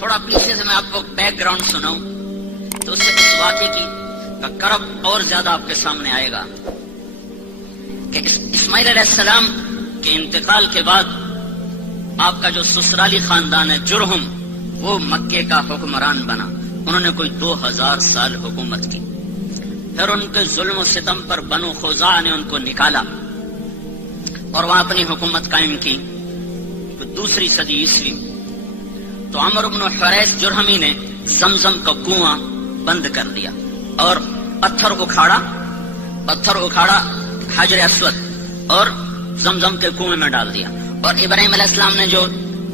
تھوڑا پیچھے سے میں آپ کو بیک گراؤنڈ سناؤں تو اس سے اس واقعے کی کا کرب اور زیادہ آپ کے سامنے آئے گا کہ اسماعیل علیہ السلام کے انتقال کے بعد آپ کا جو سسرالی خاندان ہے جرہم، وہ مکے کا حکمران بنا. انہوں نے کوئی 2000 سال حکومت کی. پھر ان کے ظلم و ستم پر بنو خزاعہ نے ان کو نکالا اور وہاں اپنی حکومت قائم کی. تو دوسری صدی عیسوی تو عمرو بن حریث جرہمی نے زمزم کا کنواں بند کر دیا اور پتھر اکھاڑا حجر اسود اور زمزم کے کنویں میں ڈال دیا. اور ابراہیم علیہ السلام نے جو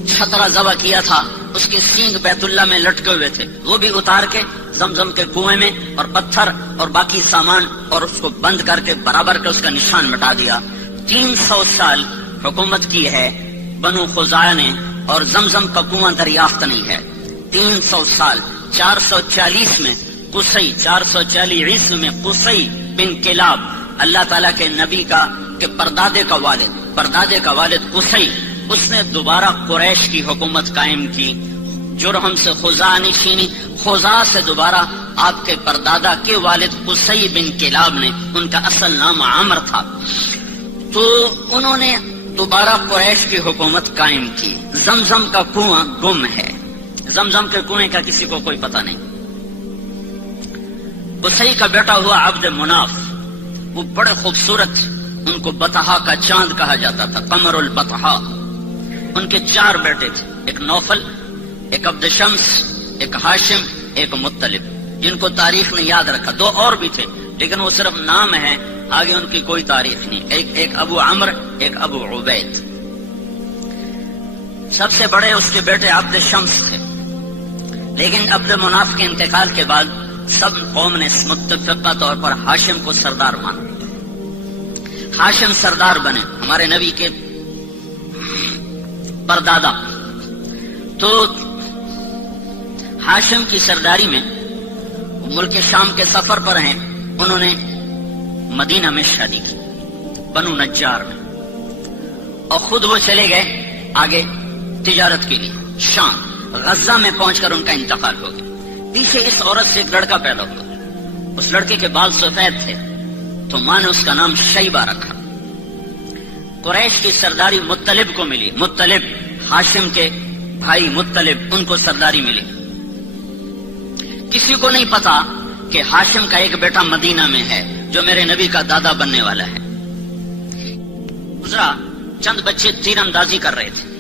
چھترا ذبح کیا تھا اس کے سینگ بیت اللہ میں لٹکے ہوئے تھے، وہ بھی اتار کے زمزم کے کنویں میں، اور پتھر اور باقی سامان اور اس کو بند کر کے برابر کے اس کا نشان مٹا دیا. 300 سال حکومت کی ہے بنو خزاعہ نے اور زمزم کا کنواں دریافت نہیں ہے. 300 سال. 440 میں قصی، 440 عیسوی میں قصی بن کلاب، اللہ تعالیٰ کے نبی کے پردادے کا والد قصی، اس نے دوبارہ قریش کی حکومت قائم کی. جرہم سے خزاعہ نشینی، خزاعہ سے دوبارہ آپ کے پردادا کے والد قصی بن کلاب نے، ان کا اصل نام عمر تھا، تو انہوں نے دوبارہ قریش کی حکومت قائم کی. زمزم کا کنواں گم ہے. زمزم کے کنویں کا کسی کو کوئی پتہ نہیں. قصی کا بیٹا ہوا عبد مناف، وہ بڑے خوبصورت، ان کو بطحا کا چاند کہا جاتا تھا، قمر البطحا. ان کے 4 بیٹے تھے، ایک نوفل، ایک عبد شمس، ایک ہاشم، ایک مطلب، جن کو تاریخ نے یاد رکھا. 2 اور بھی تھے لیکن وہ صرف نام ہے، آگے ان کی کوئی تاریخ نہیں. ایک ابو عمر، ایک ابو عبید. سب سے بڑے اس کے بیٹے عبد شمس تھے، لیکن عبد مناف کے انتقال کے بعد سب قوم نے متفقہ طور پر ہاشم کو سردار مانا. ہاشم سردار بنے، ہمارے نبی کے پردادا. تو ہاشم کی سرداری میں ملک شام کے سفر پر ہیں، انہوں نے مدینہ میں شادی کی، بنو نجار میں، اور خود وہ چلے گئے آگے تجارت کے لیے شام. غزہ میں پہنچ کر ان کا انتقال ہو گیا. پیچھے اس عورت سے ایک لڑکا پیدا ہوا. اس لڑکے کے بال سفید تھے تو ماں نے اس کا نام شیبہ رکھا. قریش کی سرداری مطلب کو ملی. مطلب ہاشم کے بھائی مطلب، ان کو سرداری ملی. کسی کو نہیں پتا کہ ہاشم کا ایک بیٹا مدینہ میں ہے جو میرے نبی کا دادا بننے والا ہے. گزرا، چند بچے تیر اندازی کر رہے تھے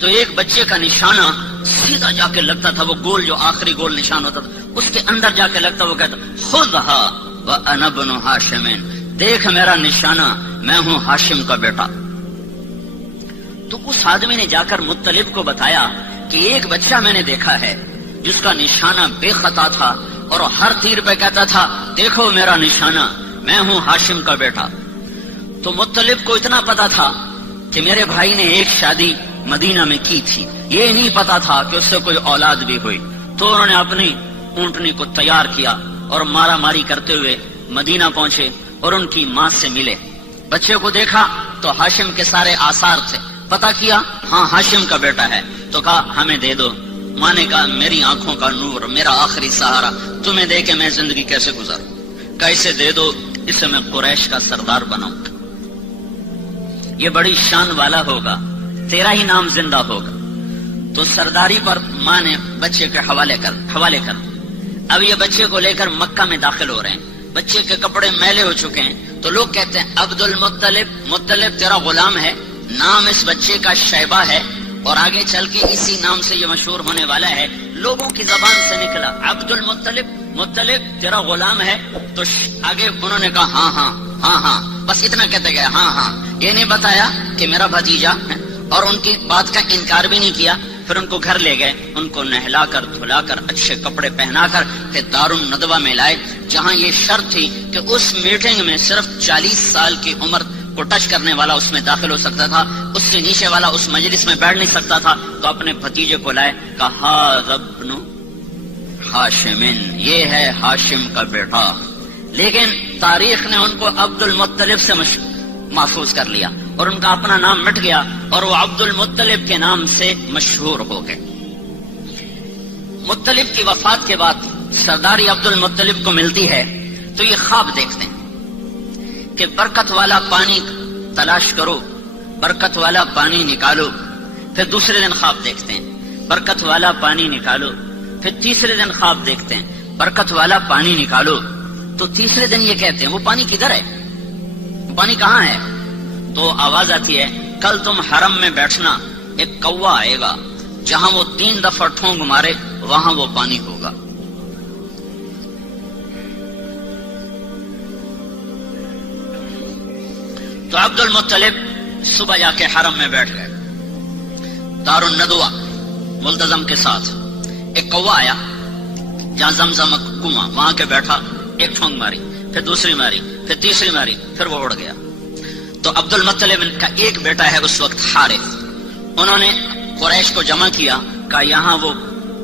تو ایک بچے کا نشانہ سیدھا جا کے لگتا تھا، وہ گول جو آخری گول نشان ہوتا تھا اس کے اندر جا کے لگتا. وہ کہتا خذھا وانا ابن ہاشم، دیکھ میرا نشانہ، میں ہوں ہاشم کا بیٹا. تو اس آدمی نے جا کر مطلب کو بتایا کہ ایک بچہ میں نے دیکھا ہے جس کا نشانہ بے خطا تھا اور ہر تیر پہ کہتا تھا دیکھو میرا نشانہ، میں ہوں ہاشم کا بیٹا. تو مطلب کو اتنا پتا تھا کہ میرے بھائی نے ایک شادی مدینہ میں کی تھی، یہ نہیں پتا تھا کہ اس سے کوئی اولاد بھی ہوئی. تو انہوں نے اپنی اونٹنی کو تیار کیا اور مارا ماری کرتے ہوئے مدینہ پہنچے اور ان کی ماں سے ملے. بچے کو دیکھا تو ہاشم کے سارے آثار تھے. پتا کیا، ہاں ہاشم کا بیٹا ہے. تو کہا ہمیں دے دو. ماں نے کہا میری آنکھوں کا نور، میرا آخری سہارا، تمہیں دے کے میں زندگی کیسے گزاروں؟ کہا اسے دے دو، اسے میں قریش کا سردار بناؤں گا، یہ بڑی شان والا ہوگا، تیرا ہی نام زندہ ہوگا. تو سرداری پر ماں نے بچے کے حوالے کر. اب یہ بچے کو لے کر مکہ میں داخل ہو رہے ہیں. بچے کے کپڑے میلے ہو چکے ہیں تو لوگ کہتے ہیں عبد المطلب، مطلب تیرا غلام ہے، نام اس بچے کا شیبہ ہے اور آگے چل کے اسی نام سے یہ مشہور ہونے والا ہے. لوگوں کی زبان سے نکلا عبد المطلب، مطلب تیرا غلام ہے. تو آگے انہوں نے کہا ہاں ہاں ہاں ہاں، بس اتنا کہتے گئے ہاں ہاں. یہ نہیں بتایا کہ میرا بھتیجا ہے، اور ان کی بات کا انکار بھی نہیں کیا. پھر ان کو گھر لے گئے، ان کو نہلا کر دھلا کر اچھے کپڑے پہنا کر پھر دارالندوہ میں لائے، جہاں یہ شرط تھی کہ اس میٹنگ میں صرف 40 سال کی عمر کو ٹچ کرنے والا اس میں داخل ہو سکتا تھا، اس سے نیچے والا اس مجلس میں بیٹھ نہیں سکتا تھا. تو اپنے بھتیجے کو لائے، کہا ابن ہاشم، یہ ہے ہاشم کا بیٹا. لیکن تاریخ نے ان کو عبد المطلب سے محفوظ کر لیا اور ان کا اپنا نام مٹ گیا اور وہ عبد المطلب کے نام سے مشہور ہو گئے. مطلب کی وفات کے بعد سرداری عبد المطلب کو ملتی ہے تو یہ خواب دیکھتے ہیں کہ برکت والا پانی تلاش کرو، برکت والا پانی نکالو. پھر دوسرے دن خواب دیکھتے ہیں برکت والا پانی نکالو. پھر تیسرے دن خواب دیکھتے ہیں برکت والا پانی نکالو. تو تیسرے دن یہ کہتے ہیں وہ پانی کدھر ہے، وہ پانی کہاں ہے؟ تو آواز آتی ہے کل تم حرم میں بیٹھنا، ایک کوا آئے گا، جہاں وہ 3 دفعہ ٹھونگ مارے وہاں وہ پانی ہوگا. تو عبد المطلب صبح جا کے حرم میں بیٹھ گئے دار الندوہ ملتزم کے ساتھ. ایک کوا آیا جہاں زمزم کنواں، وہاں کے بیٹھا، ایک ٹھونگ ماری، پھر دوسری ماری، پھر تیسری ماری، پھر وہ اڑ گیا. تو عبد المطلب کا ایک بیٹا ہے اس وقت حارث، انہوں نے قریش کو جمع کیا، کہا یہاں وہ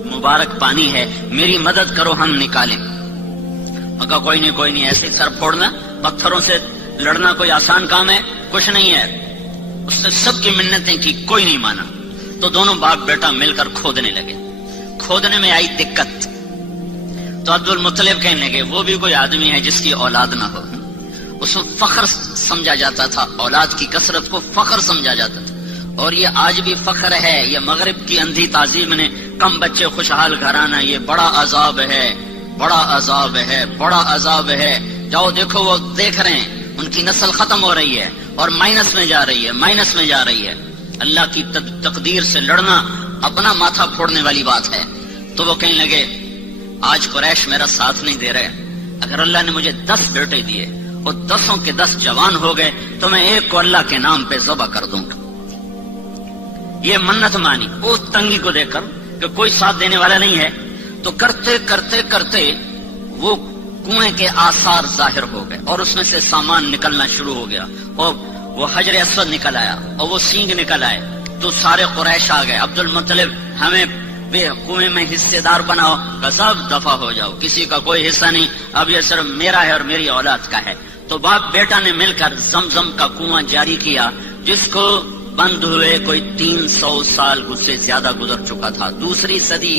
مبارک پانی ہے، میری مدد کرو ہم نکالیں. کہا کوئی نہیں ایسے سر پھوڑنا، پتھروں سے لڑنا کوئی آسان کام ہے؟ کچھ نہیں ہے. اس نے سب کی منتیں کی، کوئی نہیں مانا. تو دونوں باپ بیٹا مل کر کھودنے لگے. کھودنے میں آئی دقت، تو عبد المطلب کہنے لگے وہ بھی کوئی آدمی ہے جس کی اولاد نہ ہو. اس میں فخر سمجھا جاتا تھا، اولاد کی کثرت کو فخر سمجھا جاتا تھا. اور یہ آج بھی فخر ہے. یہ مغرب کی اندھی تہذیب نے کم بچے خوشحال گھرانہ، یہ بڑا عذاب ہے، بڑا عذاب ہے، بڑا عذاب ہے. جاؤ دیکھو، وہ دیکھ رہے ہیں ان کی نسل ختم ہو رہی ہے اور مائنس میں جا رہی ہے، مائنس میں جا رہی ہے. اللہ کی تقدیر سے لڑنا اپنا ماتھا پھوڑنے والی بات ہے. تو وہ کہنے لگے آج قریش میرا ساتھ نہیں دے رہے، اگر اللہ نے مجھے 10 بیٹے دیے اور 10 کے 10 جوان ہو گئے تو میں ایک کو اللہ کے نام پہ ذبح کر دوں گا. یہ منت مانی اس تنگی کو دیکھ کر کہ کوئی ساتھ دینے والا نہیں ہے. تو کرتے کرتے کرتے وہ کنویں کے آثار ظاہر ہو گئے اور اس میں سے سامان نکلنا شروع ہو گیا، اور وہ حجر اسود نکل آیا اور وہ سینگ نکل آئے. تو سارے قریش آ گئے، عبد المطلب ہمیں کنویں میں حصے دار بناؤ. کہ سب دفع ہو جاؤ، کسی کا کوئی حصہ نہیں، اب یہ صرف میرا ہے اور میری اولاد کا ہے. تو باپ بیٹا نے مل کر زمزم کا کنواں جاری کیا، جس کو بند ہوئے کوئی 300 سال سے زیادہ گزر چکا تھا. دوسری صدی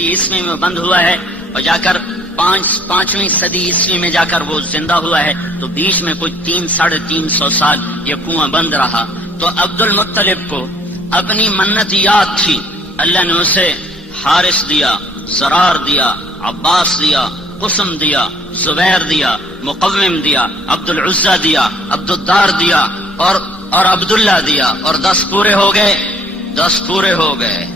عیسوی میں بند ہوا ہے، اور جا کر 5ویں صدی عیسوی میں جا کر وہ زندہ ہوا ہے. تو بیچ میں کوئی 300-350 سال یہ کنواں بند رہا. تو عبد المطلب کو اپنی منت یاد تھی، اللہ نے اسے حارث دیا، زرار دیا، عباس دیا، قسم دیا، زبیر دیا، مقوم دیا، عبد العزہ دیا، عبد الدار دیا اور عبداللہ دیا، اور 10 پورے ہو گئے. 10 پورے ہو گئے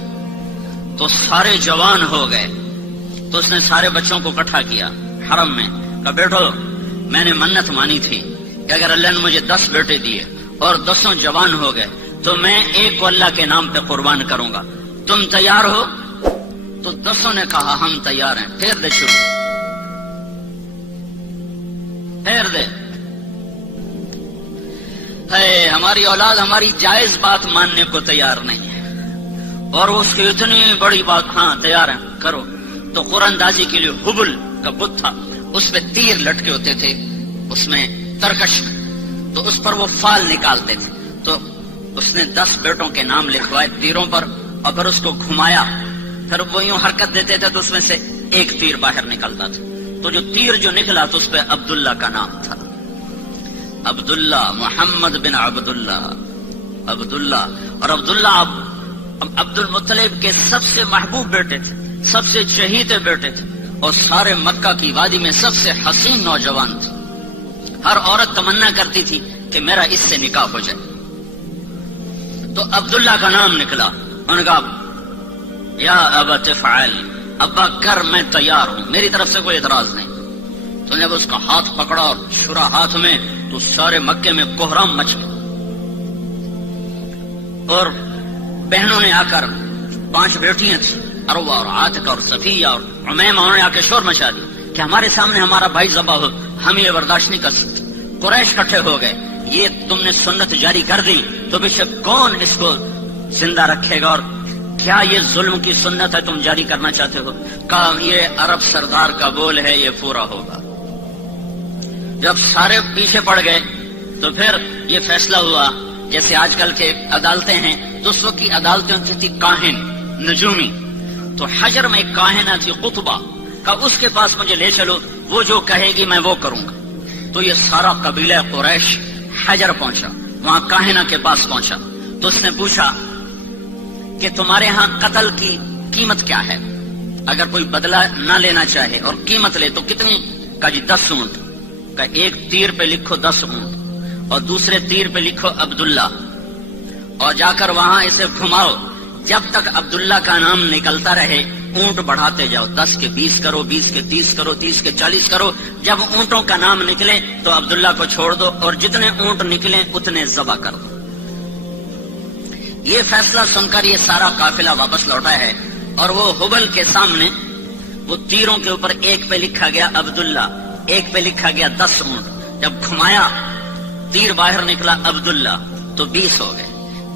تو سارے جوان ہو گئے. تو اس نے سارے بچوں کو اکٹھا کیا حرم میں، کہا بیٹھو میں نے منت مانی تھی کہ اگر اللہ نے مجھے 10 بیٹے دیے اور 10 جوان ہو گئے تو میں ایک کو اللہ کے نام پہ قربان کروں گا، تم تیار ہو؟ تو 10 نے کہا ہم تیار ہیں. پھیر دے شروع، پھیر دے. ہماری اولاد ہماری جائز بات ماننے کو تیار نہیں ہے، اور اس کی اتنی بڑی بات، ہاں تیار ہیں کرو. تو قرآن اندازی کے لیے حبل کا بت تھا، اس پہ تیر لٹکے ہوتے تھے، اس میں ترکش، تو اس پر وہ فال نکالتے تھے. تو اس نے 10 بیٹوں کے نام لکھوائے تیروں پر، اور پھر اس کو گھمایا، پھر وہ یوں حرکت دیتے تھے تو اس میں سے ایک تیر باہر نکلتا تھا. تو جو تیر جو نکلا تو اس پہ عبداللہ کا نام تھا، عبداللہ، محمد بن عبداللہ، عبداللہ. اور عبداللہ عبد المطلب کے سب سے محبوب بیٹے تھے، سب سے چہیتے بیٹے تھے، اور سارے مکہ کی وادی میں سب سے حسین نوجوان تھے. ہر عورت تمنا کرتی تھی کہ میرا اس سے نکاح ہو جائے. تو عبداللہ کا نام نکلا. انہوں نے کہا یا ابا تفعل، ابا کر، میں تیار ہوں، میری طرف سے کوئی اعتراض نہیں. تو نے اس کا ہاتھ پکڑا اور چھرا ہاتھ میں، تو سارے مکے میں کوہرام مچ گیا. اور بہنوں نے آ کر 5 بیٹیاں تھیں، عروہ اور عاتقہ اور صفیہ اور عمیمہ، انہوں نے آ کے شور مچا دیا کہ ہمارے سامنے ہمارا بھائی ذبح ہو، ہم یہ برداشت نہیں کر سکتے. قریش اکٹھے ہو گئے، یہ تم نے سنت جاری کر دی تو بے شک کون اس کو زندہ رکھے گا، اور کیا یہ ظلم کی سنت ہے تم جاری کرنا چاہتے ہو؟ کہا یہ عرب سردار کا بول ہے، یہ پورا ہوگا. جب سارے پیچھے پڑ گئے تو پھر یہ فیصلہ ہوا، جیسے آج کل کے عدالتیں ہیں، تو اس وقت کی عدالتیں تھی کاہن، نجومی. تو حجر میں ایک کاہنہ تھی قطبہ کا، اس کے پاس مجھے لے چلو، وہ جو کہے گی میں وہ کروں گا۔ تو یہ سارا قبیلہ قریش حجر پہنچا، وہاں کاہنہ کے پاس پہنچا تو اس نے پوچھا کہ تمہارے ہاں قتل کی قیمت کیا ہے؟ اگر کوئی بدلہ نہ لینا چاہے اور قیمت لے تو کتنی؟ کہا جی 10 اونٹ۔ کہ ایک تیر پہ لکھو 10 اونٹ اور دوسرے تیر پہ لکھو عبداللہ، اور جا کر وہاں اسے گھماؤ، جب تک عبداللہ کا نام نکلتا رہے اونٹ بڑھاتے جاؤ، 10 کے 20 کرو، 20 کے 30 کرو، 30 کے 40 کرو، جب اونٹوں کا نام نکلے تو عبداللہ کو چھوڑ دو اور جتنے اونٹ نکلیں اتنے ذبح کر دو۔ یہ فیصلہ سن کر یہ سارا قافلہ واپس لوٹا ہے، اور وہ حبل کے سامنے وہ تیروں کے اوپر ایک پہ لکھا گیا عبداللہ، ایک پہ لکھا گیا 10 اونٹ۔ جب گھمایا تیر باہر نکلا عبداللہ تو 20 ہو گئے،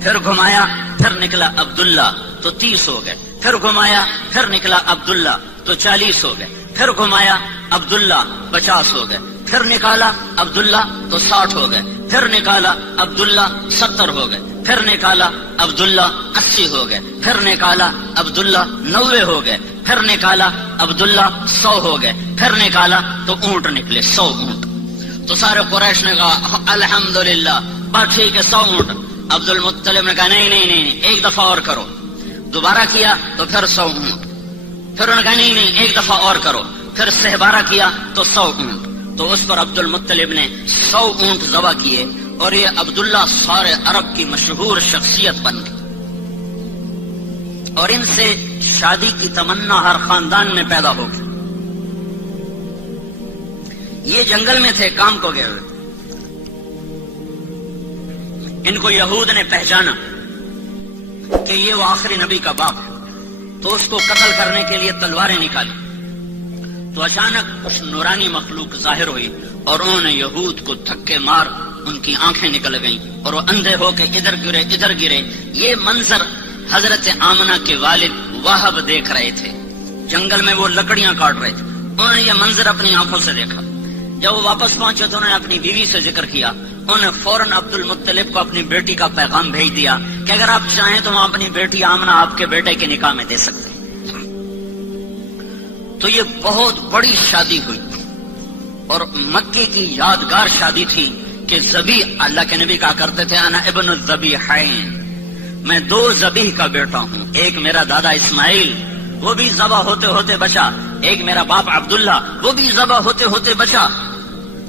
پھر گھمایا پھر نکلا عبداللہ تو 30 ہو گئے، پھر گھمایا پھر نکلا عبداللہ تو 40 ہو گئے، پھر گھمایا عبداللہ 50 ہو گئے، پھر نکالا عبداللہ تو 60 ہو گئے، پھر نکالا عبداللہ 70 ہو گئے، پھر نکالا عبداللہ 80 ہو گئے، پھر نکالا عبداللہ 90 ہو گئے، پھر نکالا عبداللہ 100 ہو گئے، پھر نکالا تو اونٹ نکلے 100 اونٹ۔ تو سارے قریش نے کہا الحمدللہ، بات ٹھیک ہے 100 اونٹ۔ عبد المطلب نے کہا نہیں نہیں نہیں، ایک دفعہ اور کرو۔ دوبارہ کیا تو پھر 100 اونٹ، پھر انہوں نے کہا نہیں نہیں ایک دفعہ اور کرو، پھر 12 کیا تو 100 اونٹ۔ تو اس پر عبد المطلب نے 100 اونٹ ذبح کیے، اور یہ عبداللہ سارے عرب کی مشہور شخصیت بن گئی، اور ان سے شادی کی تمنا ہر خاندان میں پیدا ہو گئی۔ یہ جنگل میں تھے کام کو گئے ہوئے، ان کو یہود نے پہچانا کہ یہ وہ آخری نبی کا باپ ہے، تو اس کو قتل کرنے کے لیے تلواریں نکالی۔ تو اچانک کچھ نورانی مخلوق ظاہر ہوئی اور انہوں نے یہود کو دھکے مار ان کی آنکھیں نکل گئیں اور وہ اندھے ہو کے ادھر گرے ادھر گرے۔ یہ منظر حضرت آمنہ کے والد وہب دیکھ رہے تھے، جنگل میں وہ لکڑیاں کاٹ رہے تھے، انہوں نے یہ منظر اپنی آنکھوں سے دیکھا۔ جب وہ واپس پہنچے تو انہوں نے اپنی بیوی سے ذکر کیا، انہوں نے فوراً عبد المطلب کو اپنی بیٹی کا پیغام بھیج دیا کہ اگر آپ چاہیں تو ہم اپنی بیٹی آمنہ آپ کے بیٹے کے نکاح میں دے سکتے ہیں۔ تو یہ بہت بڑی شادی ہوئی اور مکے کی یادگار شادی تھی کہ ذبیح، اللہ کے نبی کہا کرتے تھے انا ابن الذبیحین، میں 2 ذبیح کا بیٹا ہوں، ایک میرا دادا اسماعیل وہ بھی ذبح ہوتے ہوتے بچا، ایک میرا باپ عبداللہ وہ بھی ذبح ہوتے ہوتے بچا،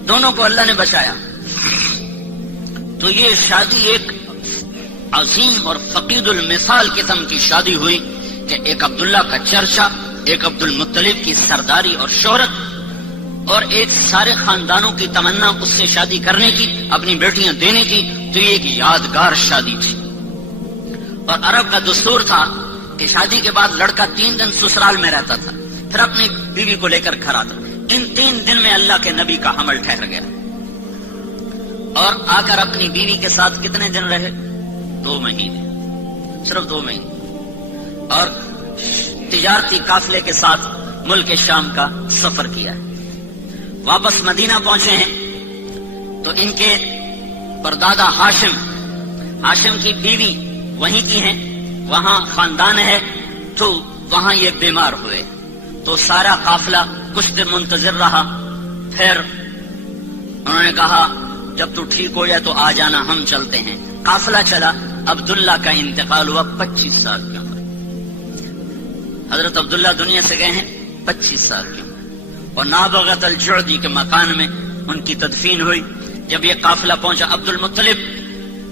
دونوں کو اللہ نے بچایا۔ تو یہ شادی ایک عظیم اور فقید المثال قسم کی شادی ہوئی کہ ایک عبداللہ کا چرچا، ایک عبد المطلب کی سرداری اور شہرت، اور ایک سارے خاندانوں کی تمنا اس سے شادی کرنے کی، اپنی بیٹیاں دینے کی۔ تو یہ ایک یادگار شادی تھی، اور عرب کا دستور تھا کہ شادی کے بعد لڑکا 3 دن سسرال میں رہتا تھا، پھر اپنی بیوی کو لے کر گھر آتا۔ ان 3 دن میں اللہ کے نبی کا حمل ٹھہر گیا، اور آ کر اپنی بیوی کے ساتھ کتنے دن رہے؟ 2 مہینے، صرف 2 مہینے، اور تجارتی قافلے کے ساتھ ملک شام کا سفر کیا ہے۔ واپس مدینہ پہنچے ہیں تو ان کے پردادا ہاشم کی بیوی وہیں کی ہیں، وہاں خاندان ہے، تو وہاں یہ بیمار ہوئے۔ تو سارا قافلہ کچھ دن منتظر رہا، پھر انہوں نے کہا جب تو ٹھیک ہو جائے تو آ جانا، ہم چلتے ہیں۔ قافلہ چلا، عبداللہ کا انتقال ہوا 25 سال کی عمر۔ حضرت عبداللہ دنیا سے گئے ہیں 25 سال کی عمر، اور نابغت الجعدی کے مکان میں ان کی تدفین ہوئی۔ جب یہ قافلہ پہنچا، عبد المطلب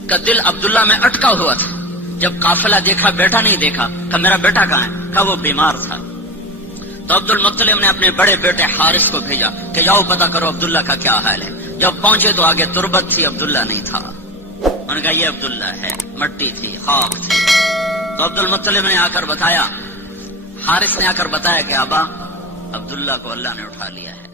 کا دل عبداللہ میں اٹکا ہوا تھا، جب قافلہ دیکھا بیٹا نہیں دیکھا، کہا میرا بیٹا کہاں ہے؟ کہا وہ بیمار تھا۔ تو عبد المطلب نے اپنے بڑے بیٹے حارث کو بھیجا کہ جاؤ پتا کرو عبداللہ کا کیا حال ہے۔ جب پہنچے تو آگے تربت تھی، عبداللہ نہیں تھا۔ انہوں نے کہا یہ عبداللہ ہے، مٹی تھی، خاک تھی۔ تو عبد المطلب نے آ کر بتایا، حارث نے آ کر بتایا کہ ابا عبداللہ کو اللہ نے اٹھا لیا ہے۔